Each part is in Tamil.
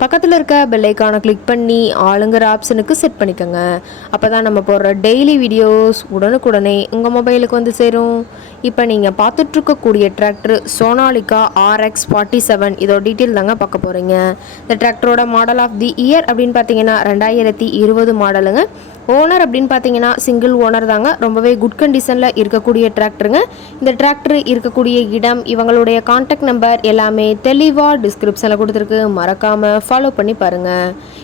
பக்கத்தில் இருக்க பெல்லைக்கானை கிளிக் பண்ணி ஆளுங்கிற ஆப்ஷனுக்கு செட் பண்ணிக்கோங்க. அப்போ தான் நம்ம போடுற டெய்லி வீடியோஸ் உடனுக்குடனே உங்கள் மொபைலுக்கு வந்து சேரும். இப்போ நீங்கள் பார்த்துட்ருக்கக்கூடிய tractor Sonalika R X forty seven இதோட டீட்டெயில் தாங்க பார்க்க போகிறீங்க இந்த டிராக்டரோட மாடல் ஆஃப் தி இயர் அப்படின்னு பார்த்தீங்கன்னா ரெண்டாயிரத்தி இருபது மாடலுங்க ஓனர் அப்படின்னு பார்த்தீங்கன்னா சிங்கிள் ஓனர் தாங்க. ரொம்பவே குட் கண்டிஷனில் இருக்கக்கூடிய டிராக்டருங்க இந்த டிராக்டர் இருக்கக்கூடிய இடம் இவங்களுடைய காண்டாக்ட் நம்பர் எல்லாமே தெளிவாக டிஸ்கிரிப்ஷனில் கொடுத்துருக்கு. மறக்காமல் ஃபாலோ பண்ணி பாருங்கள்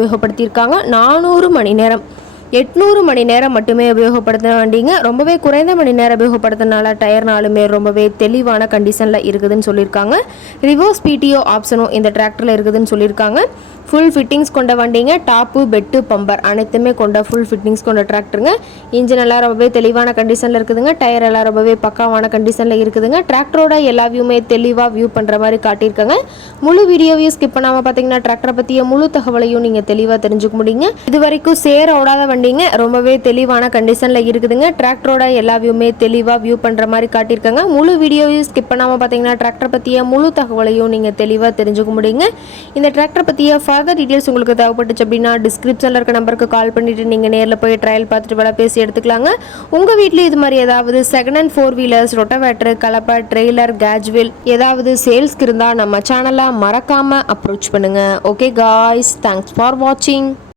உபயோகப்படுத்தியிருக்காங்க. நானூறு மணி நேரம் எட்நூறு மணி நேரம் மட்டுமே உபயோகப்படுத்தின வண்டிங்க ரொம்பவே குறைந்த மணி நேரம் உபயோகப்படுத்தினால டயர்னாலுமே ரொம்பவே தெளிவான கண்டிஷனில் இருக்குதுன்னு சொல்லியிருக்காங்க. ரிவர்ஸ் பிடிஓ ஆப்ஷனும் இந்த டிராக்டரில் இருக்குதுன்னு சொல்லியிருக்காங்க. ஃபுல் ஃபிட்டிங்ஸ் கொண்ட வண்டிங்க டாப்பு பெட்டு பம்பர் அனைத்துமே கொண்ட ஃபுல் ஃபிட்டிங்ஸ் கொண்ட டிராக்டருங்க இன்ஜின் எல்லாம் ரொம்பவே தெளிவான கண்டிஷனில் இருக்குதுங்க. டயர் எல்லாம் ரொம்பவே பக்காவான கண்டிஷனில் இருக்குதுங்க. டிராக்டரோட எல்லா வியூமே தெளிவாக வியூ பண்ணுற மாதிரி காட்டியிருக்காங்க. முழு வீடியோவையும் ஸ்கிப் பண்ணாமல் பார்த்தீங்கன்னா டிராக்டரை பற்றிய முழு தகவலையும் நீங்கள் தெளிவாக தெரிஞ்சுக்க முடியுங்க. இது வரைக்கும் சேர ஓடாத வண்டிங்க ரொம்பவே தெளிவான கண்டிஷனில் இருக்குதுங்க. டிராக்டரோட எல்லா வியூமே தெளிவாக வியூ பண்ணுற மாதிரி காட்டியிருக்காங்க. முழு வீடியோவையும் ஸ்கிப் பண்ணாமல் பார்த்தீங்கன்னா டிராக்டர் பற்றிய முழு தகவலையும் நீங்கள் தெளிவாக தெரிஞ்சுக்க முடியுங்க. இந்த டிராக்டர் பற்றிய ஃபர்தர் டீட்டெயில்ஸ் உங்களுக்கு தேவைப்பட்டுச்சு அப்படின்னா டிஸ்கிரிப்ஷனில் இருக்க நம்பருக்கு கால் பண்ணிவிட்டு நீங்கள் நேரில் போய் ட்ரையல் பார்த்துட்டு வேலை பேசி எடுத்துக்கலாங்க. உங்கள் வீட்டில் இது மாதிரி ஏதாவது second hand four wheelers rotavator கலப்பை ட்ரெய்லர் கேஜ்வில் ஏதாவது சேல்ஸ்க்கு இருந்தால் நம்ம சேனலை மறக்காமல் அப்ரோச் பண்ணுங்கள் ஓகே காய்ஸ் தேங்க்ஸ் ஃபார் வாட்சிங்